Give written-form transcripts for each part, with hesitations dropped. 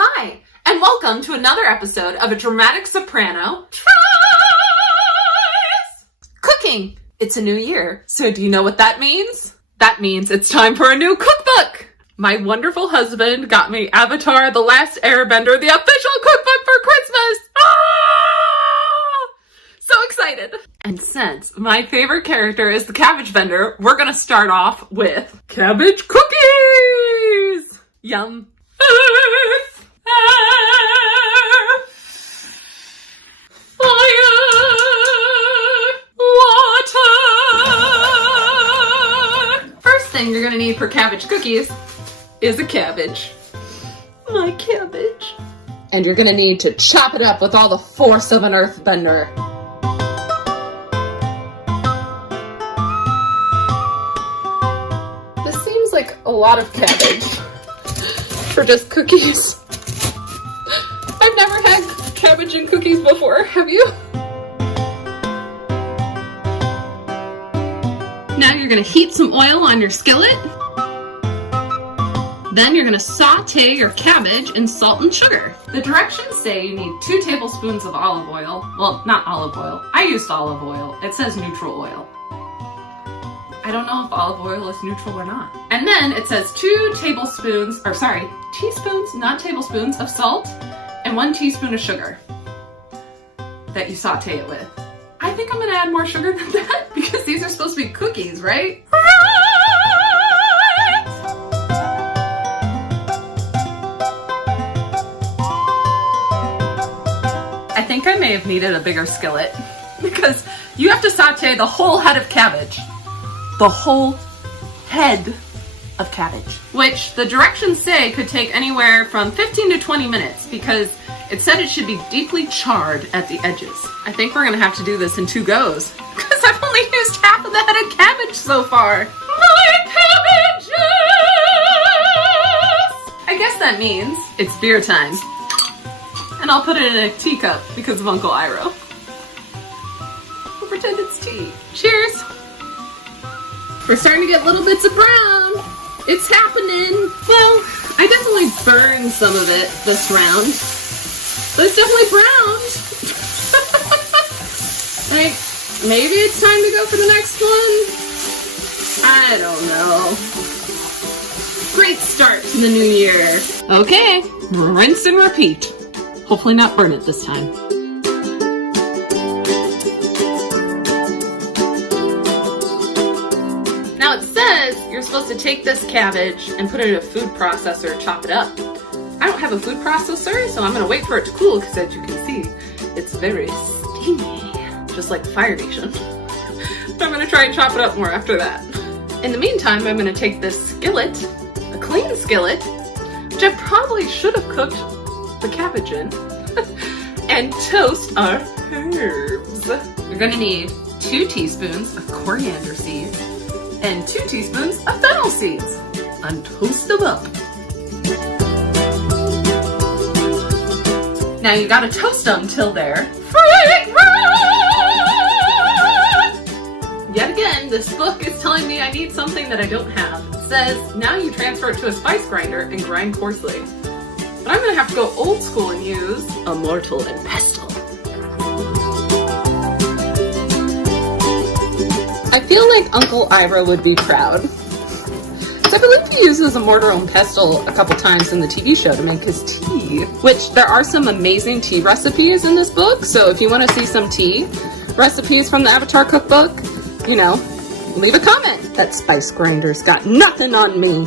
Hi, and welcome to another episode of A Dramatic Soprano Tries Cooking. It's a new year, so do you know what that means? That means it's time for a new cookbook. My wonderful husband got me Avatar The Last Airbender, the official cookbook for Christmas. So excited. And since my favorite character is the cabbage vendor, we're gonna start off with cabbage cookies. Yum. Earth, air, fire, water. First thing you're gonna need for cabbage cookies is a cabbage. My cabbage. And you're gonna need to chop it up with all the force of an earthbender. This seems like a lot of cabbage for just cookies. I've never had cabbage and cookies before, have you? Now you're gonna heat some oil on your skillet. Then you're gonna saute your cabbage in salt and sugar. The directions say you need 2 tablespoons of olive oil. Well, not olive oil. I used olive oil. It says neutral oil. I don't know if olive oil is neutral or not. And then it says 2 teaspoons, not tablespoons, of salt and 1 teaspoon of sugar that you saute it with. I think I'm gonna add more sugar than that because these are supposed to be cookies, right? I think I may have needed a bigger skillet because you have to saute the whole head of cabbage. The whole head of cabbage, which the directions say could take anywhere from 15 to 20 minutes because it said it should be deeply charred at the edges. I think we're gonna have to do this in 2 goes because I've only used half of the head of cabbage so far. My cabbages! I guess that means it's beer time. And I'll put it in a teacup because of Uncle Iro. We'll pretend it's tea. Cheers! We're starting to get little bits of brown. It's happening. Well, I definitely burned some of it this round, but it's definitely browned. Like, maybe it's time to go for the next one. I don't know. Great start to the new year. Okay, rinse and repeat. Hopefully not burn it this time. Now it says you're supposed to take this cabbage and put it in a food processor, chop it up. I don't have a food processor, so I'm gonna wait for it to cool because as you can see, it's very steamy, just like Fire Nation. But I'm gonna try and chop it up more after that. In the meantime, I'm gonna take this skillet, a clean skillet, which I probably should have cooked the cabbage in, and toast our herbs. You're gonna need 2 teaspoons of coriander seeds and 2 teaspoons of fennel seeds. And toast them up. Now you gotta toast them till they're fragrant! Yet again, this book is telling me I need something that I don't have. It says, now you transfer it to a spice grinder and grind coarsely. But I'm gonna have to go old school and use a mortar and pestle. I feel like Uncle Ira would be proud. So I believe he uses a mortar and pestle a couple times in the TV show to make his tea. Which, there are some amazing tea recipes in this book, so if you want to see some tea recipes from the Avatar cookbook, you know, leave a comment. That spice grinder's got nothing on me.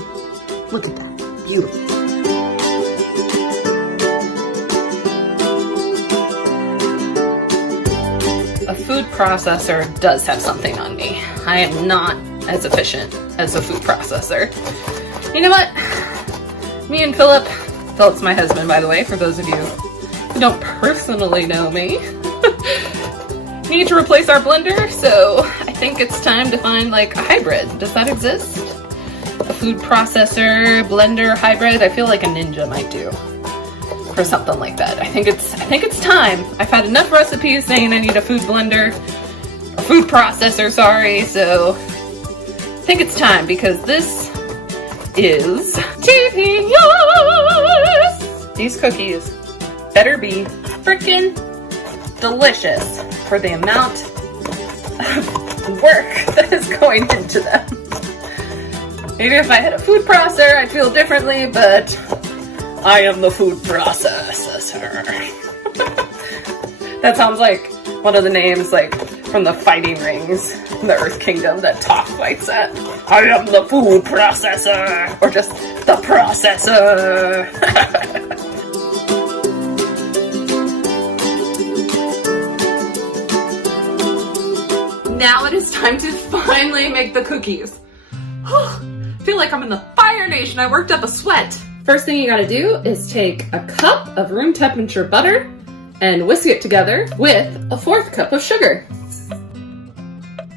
Look at that. Beautiful. A food processor does have something on me. I am not as efficient as a food processor. You know what? Me and Philip's my husband, by the way, for those of you who don't personally know me, need to replace our blender, so I think it's time to find like a hybrid. Does that exist? A food processor, blender, hybrid? I feel like a ninja might do. Or something like that. I think it's time. I've had enough recipes saying I need a food blender, a food processor, sorry, so I think it's time because this is TPS! These cookies better be frickin' delicious for the amount of work that is going into them. Maybe if I had a food processor, I'd feel differently, but I am the food processor. That sounds like one of the names, like, from the fighting rings in the Earth Kingdom that Toph fights at. I am the food processor! Or just the processor! Now it is time to finally make the cookies. I feel like I'm in the Fire Nation. I worked up a sweat. First thing you gotta do is take a cup of room temperature butter and whisk it together with a 1/4 cup of sugar.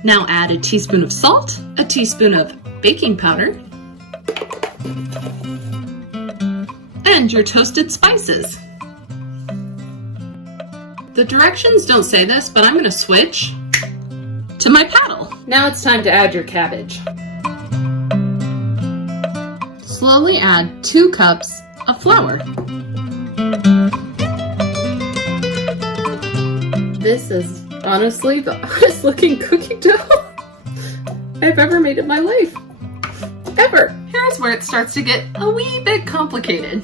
Now add a teaspoon of salt, a teaspoon of baking powder, and your toasted spices. The directions don't say this, but I'm gonna switch to my paddle. Now it's time to add your cabbage. Slowly add 2 cups of flour. This is honestly the hardest looking cookie dough I've ever made in my life. Ever. Here's where it starts to get a wee bit complicated.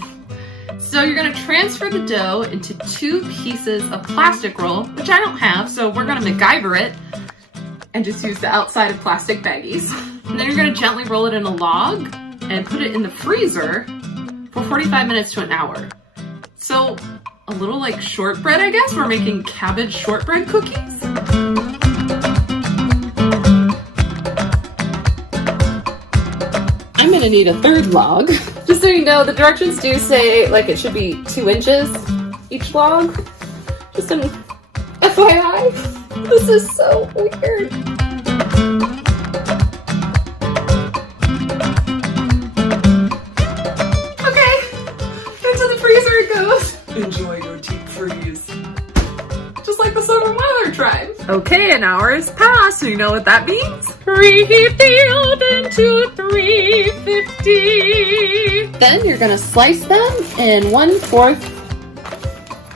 So you're gonna transfer the dough into 2 pieces of plastic roll, which I don't have, so we're gonna MacGyver it and just use the outside of plastic baggies. And then you're gonna gently roll it in a log and put it in the freezer for 45 minutes to an hour. So a little like shortbread, I guess. We're making cabbage shortbread cookies. I'm gonna need a 3rd log. Just so you know, the directions do say like it should be 2 inches each log. Just an FYI. This is so weird. Okay, into the freezer it goes. Enjoy your deep freeze. Just like the Southern Weather Tribe. Okay, an hour has passed, so you know what that means? Refilled into 350. Then you're gonna slice them in 1/4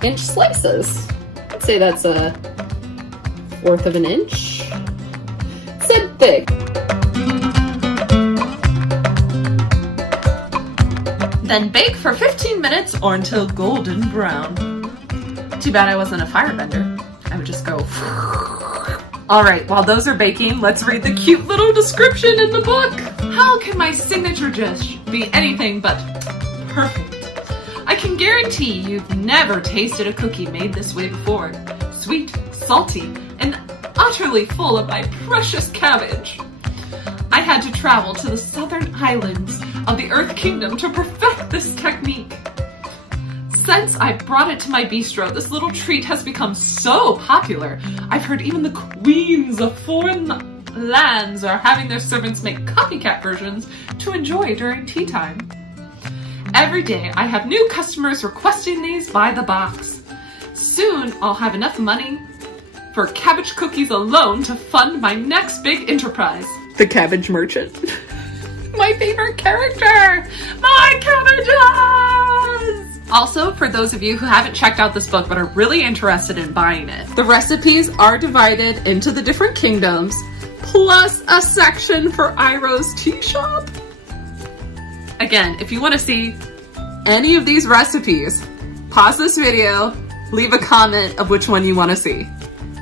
inch slices. I'd say that's a 1/4 of an inch. Said thick. Then bake for 15 minutes or until golden brown. Too bad I wasn't a firebender. I would just go. Alright, while those are baking, let's read the cute little description in the book. How can my signature dish be anything but perfect? I can guarantee you've never tasted a cookie made this way before. Sweet, salty, and utterly full of my precious cabbage. I had to travel to the southern islands of the Earth Kingdom to perfect this technique. Since I brought it to my bistro, this little treat has become so popular. I've heard even the queens of foreign lands are having their servants make copycat versions to enjoy during tea time. Every day I have new customers requesting these by the box. Soon I'll have enough money for cabbage cookies alone to fund my next big enterprise. The Cabbage Merchant. My favorite character! My cabbages! Also, for those of you who haven't checked out this book but are really interested in buying it, the recipes are divided into the different kingdoms, plus a section for Iroh's tea shop. Again, if you want to see any of these recipes, pause this video, leave a comment of which one you want to see.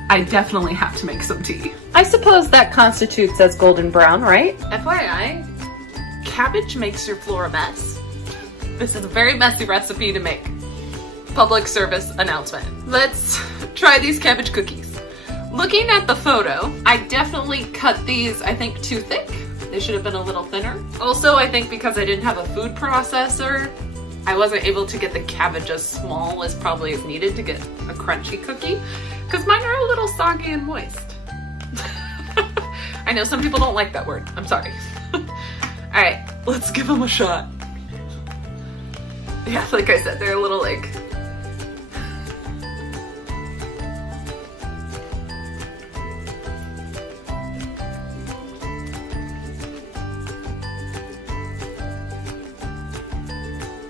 I definitely have to make some tea. I suppose that constitutes as golden brown, right? FYI, cabbage makes your floor a mess. This is a very messy recipe to make. Public service announcement. Let's try these cabbage cookies. Looking at the photo, I definitely cut these, I think, too thick. They should have been a little thinner. Also, I think because I didn't have a food processor, I wasn't able to get the cabbage as small as probably is needed to get a crunchy cookie, because mine are a little soggy and moist. I know some people don't like that word. I'm sorry. All right, let's give them a shot. Yeah, like I said, they're a little like...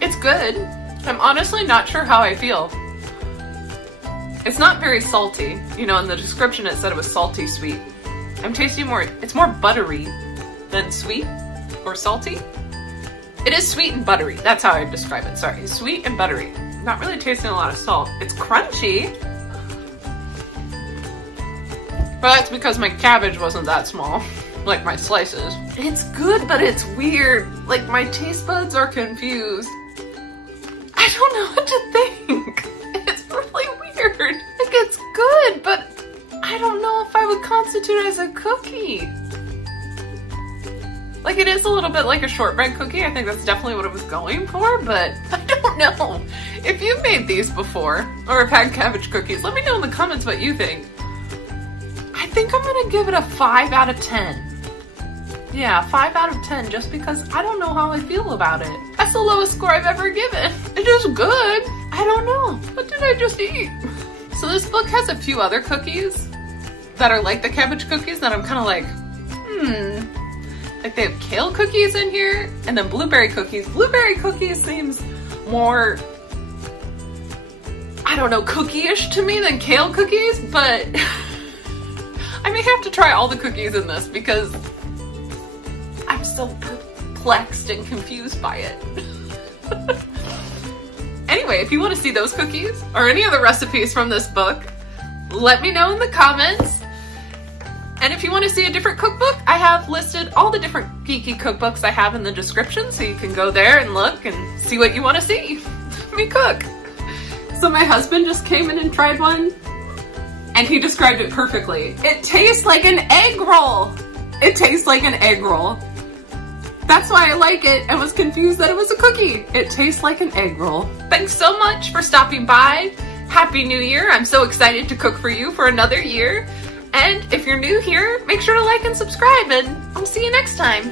It's good. I'm honestly not sure how I feel. It's not very salty. You know, in the description it said it was salty sweet. I'm tasting more, it's more buttery than sweet or salty. It is sweet and buttery. That's how I describe it. Sorry, sweet and buttery. Not really tasting a lot of salt. It's crunchy. But that's because my cabbage wasn't that small, like my slices. It's good, but it's weird. Like, my taste buds are confused. I don't know what to think. It's really weird. Like, it's good, but I don't know if I would constitute it as a cookie. Like, it is a little bit like a shortbread cookie. I think that's definitely what it was going for, but I don't know. If you've made these before, or have had cabbage cookies, let me know in the comments what you think. I think I'm gonna give it a 5 out of 10. Yeah, 5 out of 10, just because I don't know how I feel about it. That's the lowest score I've ever given. It is good. I don't know. What did I just eat? So this book has a few other cookies that are like the cabbage cookies that I'm kind of like, Like, they have kale cookies in here, and then blueberry cookies. Blueberry cookies seems more, I don't know, cookie-ish to me than kale cookies, but I may have to try all the cookies in this because I'm so perplexed and confused by it. Anyway, if you want to see those cookies or any other recipes from this book, let me know in the comments. And if you want to see a different cookbook, I have listed all the different geeky cookbooks I have in the description, so you can go there and look and see what you want to see me cook. So my husband just came in and tried one, and he described it perfectly. It tastes like an egg roll. It tastes like an egg roll. That's why I like it and was confused that it was a cookie. It tastes like an egg roll. Thanks so much for stopping by. Happy New Year. I'm so excited to cook for you for another year. And if you're new here, make sure to like and subscribe, and I'll see you next time.